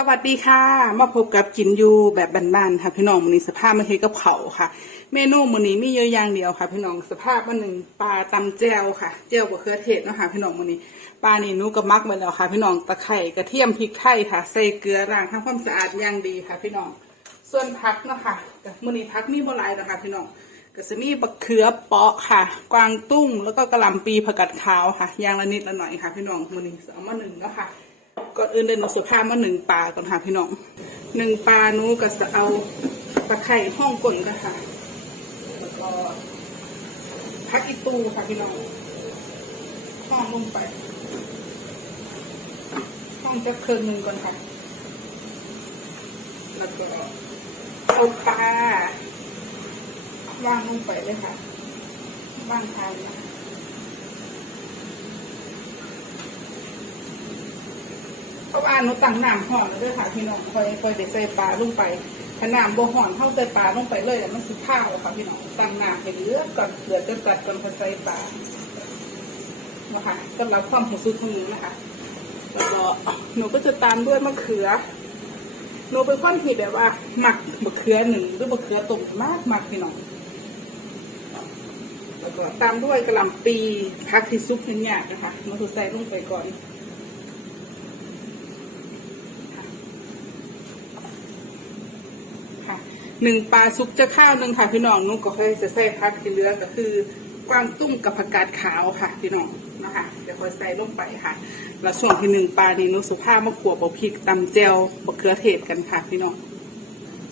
สวัสดีค่ะ มาพบกับกินยูแบบบ้านๆค่ะพี่น้องมื้อนี้สภาพมันเฮกับเขาค่ะ เมนูมื้อนี้มีเยอะอย่างเดียวค่ะ พี่น้องสภาพมันหนึ่งปลาตำแจวค่ะแจ่วบะเขือเทศนะคะพี่น้องมื้อนี้ปลานี่นูก็มักไว้แล้วค่ะ พี่น้องตะไคร่กระเทียมพริกไทยค่ะ ใส่เกลือล้างทำความสะอาดอย่างดีค่ะ พี่น้อง ส่วนผักเนาะค่ะมือนี้ผักมีบ่หลายนะคะพี่น้องก็จะมีบักเขือเปาะค่ะ กวางตุ้งแล้วก็กระหล่ำปีผักกาดขาวค่ะอย่างละนิดละหน่อยค่ะ พี่น้องมื้อนี้เอามาหนึ่งเนาะค่ะ ก่อนอื่นเดินเอาสุภาพมาหนึ่งปลาก่อนค่ะพี่น้องหนึ่งปลาหนูก็จะเอาตะไคร่ห้องก่นก็ค่ะแล้วก็พักอีตูค่ะพี่น้องห้องลงไปห้องจะเครื่องหนึ่งก่อนค่ะ แล้วก็เอาปลาวางลงไปเลยค่ะวางทานนะคะ เพ ราะว่าหนูตั้งน้ำห่อนแล้วด้วยค่ะพี่น้องคอยคอยเด็ใส่ปลาลงไปถ้าน้ำบ่ห่อนเข้าใส่ปลาลงไปเลยแล้วมันสุข้าวค่ะพี่น้องตั้งน้ำให้เลือดก่อนเดือดจะตัดก่อนพอใส่ปลานะคะสำหรับความหูซุกของหนูนะคะแล้วก็หนูก็จะตามด้วยมะเขือหนูเป็นคนที่แบบว่า หมักมะเขือหนึ่งหรือมะเขือต้มมากมากพี่น้องแล้วก็ตามด้วยกระหล่ำปีพักที่ซุปเนี่ยากนะคะหนูใส่ลงไปก่อน ค่ะ หนึ่งปลาซุปจะข้าวหนึ่งค่ะพี่น้องนุ๊กก็เคยจะใส่พักที่เหลือก็คือกวางตุ้งกับผักกาดขาวค่ะพี่น้องนะคะเดี๋ยวค่อยใส่ลงไปค่ะแล้วส่วนที่หนึ่งปลานี่นุ๊กสุภาพมะขวบบะพริกตำเจลบะเขือเทศกันค่ะพี่น้อง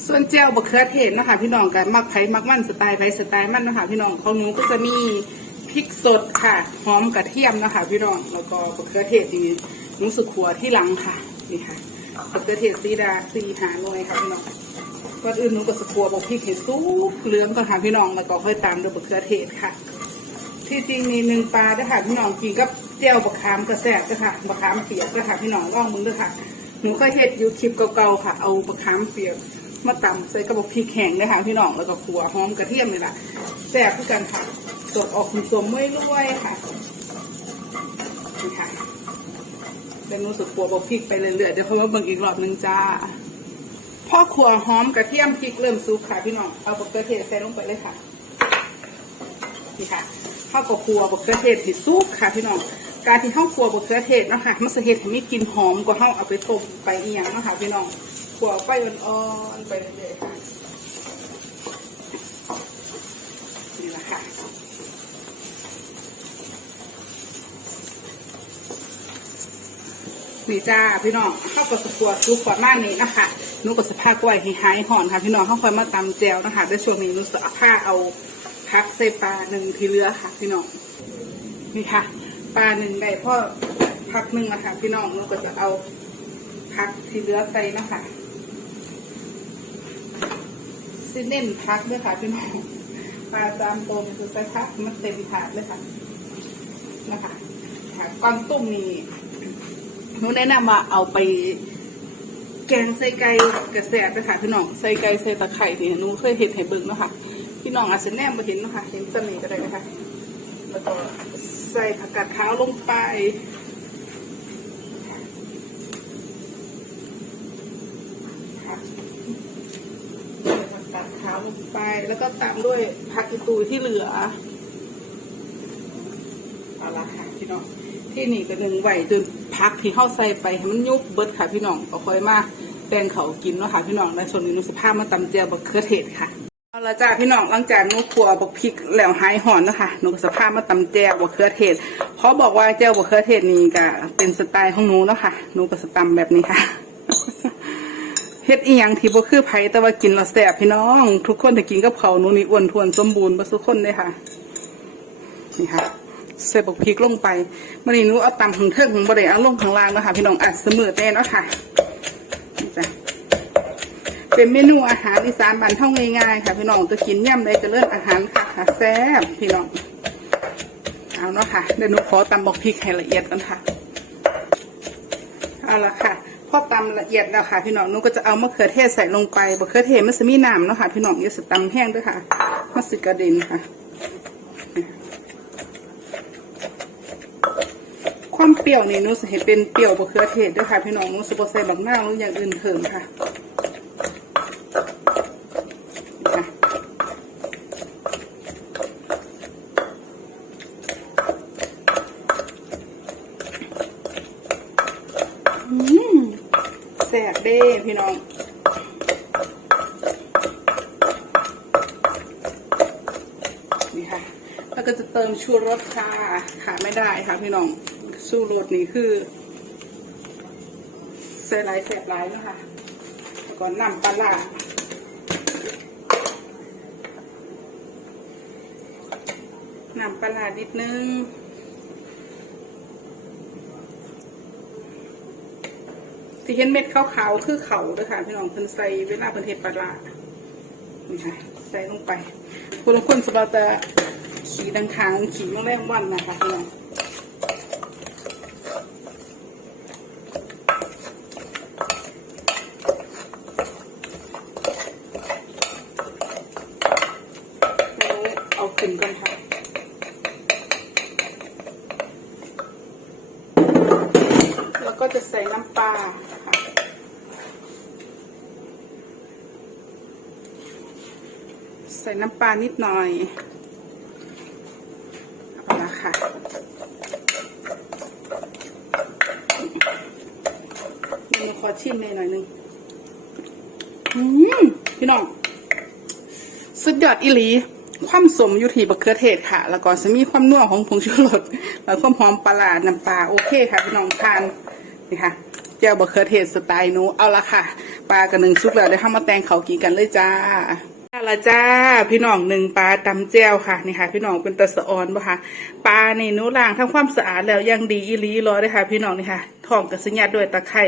ส่วนเจลบะเขือเทศนะคะพี่น้องกันมักไผ่มักมันสไตล์ไผ่สไตล์มันนะคะพี่น้องของหนูก็จะมีพริกสดค่ะหอมกระเทียมนะคะพี่น้องแล้วก็บะเขือเทศนี่นุสุขัวที่หลังค่ะนี่ค่ะบะเขือเทศสีดาสีหาหน่วยค่ะพี่น้อง ก่อนอื่นหนูก็สกัวบอกพริกเห็ดซุปเหลืองก่อนค่ะพี่น้องแล้วก็ค่อยตามด้วยบะเขือเทศค่ะ ที่จริงมีหนึ่งปลาด้วยค่ะพี่น้องกินกับเจียวบะขามกระแสบด้วยค่ะบะขามเปียกด้วยค่ะพี่น้องลองมึงด้วยค่ะหนูเคยเห็ดยู่คลิปเก่าๆค่ะ เอาบะขามเปียกมาตำใส่กระบอกพริกแห้งด้วยค่ะพี่น้องแล้วก็ขัวหอมกระเทียมเลยล่ะแซ่บคือกันค่ะสดออกสมๆไม่รวยค่ะนี่ค่ะเป็นหนูสกัวบอกพริกไปเรื่อยๆเดี๋ยวเพิ่มเบิ่งอีกรอบหนึงจ้า พ่อขัวหอมกระเทียมพริกเริ่มสุกค่ะพี่น้อง เอาบะเขือเทศใส่ลงไปเลยค่ะ นี่ค่ะข้าวกับขัวบะเขือเทศที่สุกค่ะพี่น้อง การที่ข้าวขัวบะเขือเทศนะคะมันจะเฮ็ดให้มีกลิ่นหอมกว่าข้าวเอาไปต้มไปเอียงนะคะพี่น้องขัวไฟอ่อนๆไปเรื่อยๆค่ะนี่แหละค่ะ นี่จ้าพี่น้องเข้ากับสกัวซุปก่อนหน้านี้นะคะหนูกับสภาพกล้วยให้หายห่อนค่ะ พี่น้องเข้าคอยมาตำแจวนะคะด้วยช่วงนี้นูจะเอาผ้าเอาพักใส่ปลาหนึ่งทีเรือค่ะ พี่น้องนี่ค่ะ ปลาหนึ่งได้พ่อพักหนึ่งนะคะพี่น้องหนูก็จะเอาพักทีเรือใส่นะคะซิเน้นพักด้วยค่ะพี่น้องปลาจามโตมันจะใส่พักมันเต็มถาดเลยค่ะนะคะค่ะก้อนตุ้มนี่ หนูแนะนำว่าเอาไป แกงใส่ไก่กระแสบนะคะพี่น้องใส่ไก่ใส่ตะไคร่ที่หนูเคยเห็นให้เบิ่งเนาะค่ะพี่น้องอาจจะแนมมาเห็นเนาะค่ะเห็นสนิก็ได้นะคะแล้วก็ใส่ผักกาดขาวลงไปค่ะใส่ผักกาดขาวลงไป แล้วก็ตามด้วยผักอีตูที่เหลือเอาละค่ะพี่น้องที่นี่ก็หนึ่งไหวจน พักที่เข้าใส่ไปให้มันยุบเบิดค่ะพี่น้องก็ค่อยมาแบ่งเขากินเนาะค่ะพี่น้องในส่วนนี้นุสภาพมาตำเจียวบักเขือเทศค่ะเอาละจ้าพี่น้องหลังจากนูขัวบักพริกแล้วหายหอนนะคะหนูก็สภาพมาตำเจียวบักเขือเทศเขาบอกว่าเจียวบักเขือเทศนี่ก็เป็นสไตล์ของหนูเนาะค่ะหนูก็สตำแบบนี้ค่ะเฮ็ดอีหยังที่บ่คือไผแต่ว่ากินแล้วแซ่บพี่น้อง ทุกคนที่กินกับเขาวหนูนี่อ้วนท้วนสมบูรณ์บ่ทุกคนเลยค่ะ นี่ค่ะ ใส่บกพริกลงไปมันนี้หนูเอาตำถึงเทิงของบริเอาลงข้างล่างนะคะพี่น้องอัดเสมอแน่เนาะค่ะจ้ะเป็นเมนูอาหารอีสานบ้านเท่าง่ายๆค่ะพี่น้องจะกินย่ำใดจะเลื่อนอาหารค่ะค่ะแซ่บพี่น้องเอาเนาะค่ะเดี๋ยวหนูขอตำบกพริกให้ละเอียดกันค่ะเอาละค่ะพอตำละเอียดแล้วค่ะ พี่น้องนูก็จะเอามะเขือเทศใส่ลงไปมะเขือเทศมันจะมีน้ำเนาะค่ะ พี่น้องอย่าสตำแห้งด้วยค่ะมันสิกระเด็นค่ะ ความเปรี้ยวนี่นูสิให้เป็นเปรี้ยวบะเขือเทศด้วยค่ะพี่น้องนูสิบ่ใส่บักนาหรืออย่างอื่นเพิ่มค่ะนี่ค่ะอืมแสบเด้พี่น้องนี่ค่ะแล้วก็จะเติมชูรสค่ะขาดไม่ได้ค่ะพี่น้อง ชูรสนี่คือใส่หลายแสบหลายนะคะแล้วก็น้ำปลาร้าน้ำปลาร้านิดนึง ที่เห็นเม็ดขาวๆคือเขาด้วยค่ะพี่น้องเพิ่นใส่เวลาเพิ่นเฮ็ดปลาร้านี่ค่ะใส่ลงไปคนละคนสำหรับแต่ขี่ดังทางขี่ลงแรกวันนะคะพี่น้องแล้ว เอาขึ้นกันค่ะแล้วก็จะใส่น้ำปลาใส่น้ำปลานิดหน่อยเอาละค่ะเมนูขอชิมเลยหน่อยนึงอืมพี่น้องสุดยอดอิลี ความสมอยู่ที่บะเขือเทศค่ะ แล้วก็จะมีความนัวของผงชูรสแล้วความหอมปลาร้าน้ำปลาโอเคค่ะพี่น้องทานนี่ค่ะแจ่วบะเขือเทศสไตล์นูเอาละค่ะ ปลากระหนึ่งชุกแล้วเดี๋ยวทำมาแตงเขากินกันเลยจ้าเอาละจ้าพี่น้องหนึ่งปลาตำแจ่วค่ะนี่ค่ะ พี่น้องเป็นตะสะออนปะคะปลาในนูล้างทำความสะอาดแล้วยังดีอีลีรอเลยค่ะ พี่น้องนี่ค่ะทองกระสัญญาด้วยตะไคร่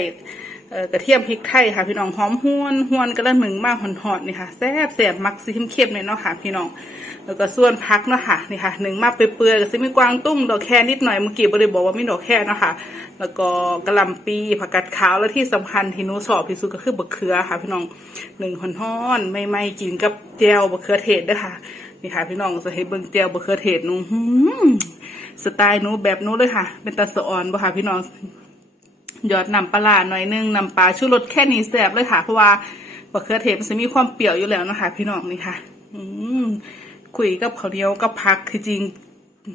กระเทียมพริกไทยค่ะ พี่น้องหอมห้วนห้วนกระหนึ่งมากหอนหอนนี่ค่ะแซ่บแซ่บมักซีเข้มๆเลยเนาะค่ะ พี่น้อง แล้วก็ส่วนพักเนาะค่ะนี่ค่ะหนึ่งมากเปื่อยๆก็ซิมีกวางตุ้งดอกแค่นิดหน่อยเมื่อกี้บริบอกว่ามีดอกแค่เนาะค่ะ แล้วก็กระลำปีผักกาดขาวและที่สำคัญที่หนูสอบที่สุดก็คือบะเขือค่ะ พี่น้องหนึ่งหอนหอนไม่ไม่กินกับแจวบะเขือเทศด้วยค่ะนี่ค่ะ พี่น้องจะให้เบิ่งแจวบะเขือเทศหนูหืมสไตล์นูแบบนูเลยค่ะ เป็นตาสะออนบ่ค่ะพี่น้อง หยอดน้ำปลาหน่อยนึงน้ำปลาชูรสแค่นี้แซ่บเลยค่ะเพราะว่าบะเขือเทศมันจะมีความเปรี้ยวอยู่แล้วนะคะ พี่น้องนี่ค่ะ อืมคุยกับข้าวเหนียวกับผักคือจริง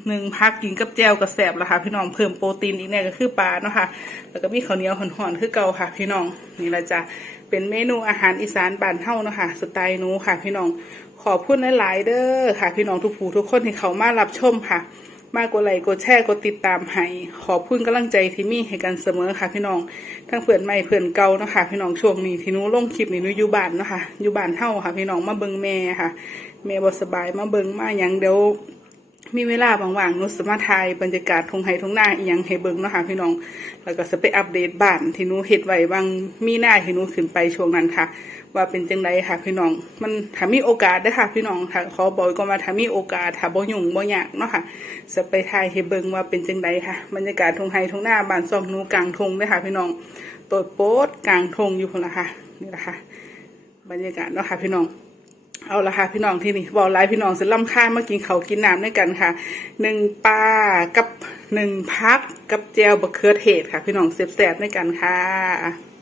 หนึ่งพักกินกับแจ่วกับแซ่บแล้วค่ะ พี่น้องเพิ่มโปรตีนอีกแน่ก็คือปลาเนาะค่ะ แล้วก็มีข้าวเหนียวห่อนๆคือเก่าค่ะ พี่น้องนี่ละจ้ะเป็นเมนูอาหารอีสานบ้านเฮาเนาะค่ะสไตล์นู้ค่ะ พี่น้องขอบคุณหลายๆเด้อค่ะ พี่น้องทุกผู้ทุกคนที่เขามารับชมค่ะ มากกว่าไลค์กดแชร์กดติดตามให้ขอบคุณกำลังใจที่มีให้กันเสมอค่ะพี่น้องทั้งเพื่อนใหม่เพื่อนเก่าเนาะค่ะพี่น้องช่วงนี้ที่นูลงคลิปนี่นูอยู่บ้านเนาะค่ะอยู่บ้านเท่าค่ะ พี่น้องมาเบิ่งแม่ค่ะแม่บสบายมาเบิ่งมาอยังเดี๋ยว มีเวลาว่างๆนูสมาถ่ายบรรยากาศทงไห้ทงหน้าอีหยังให้เบิ่งเนาะค่ะพี่น้อง แล้วก็จะไปอัปเดตบ้านที่หนูเฮ็ดไว้บางมีหน้าที่หนูขึ้นไปช่วงนั้นค่ะ ว่าเป็นจังไดค่ะพี่น้อง มันถ้ามีโอกาสเด้ค่ะพี่น้องค่ะขอบอกก่อนว่าถ้ามีโอกาสถ้าบ่ยุ่งบ่ยากเนาะค่ะจะไปถ่ายให้เบิ่งว่าเป็นจังไดค่ะ บรรยากาศทงไห้ทงหน้าบ้านซ่องหนูกลางทงเด้ค่ะ พี่น้องโตดโป๊ดกลางทงอยู่พุ่นละค่ะนี่แหละค่ะ บรรยากาศเนาะค่ะพี่น้อง เอาละค่ะพี่น้องที่นี่บอกไลายพี่น้องสิล่ำค่ามากินเขากินน้ำด้วยกันค่ะหนึ่งปลากับหนึ่งพักกับแจวบะเขือเทศค่ะ พี่น้องเสียบๆด้วยกันค่ะ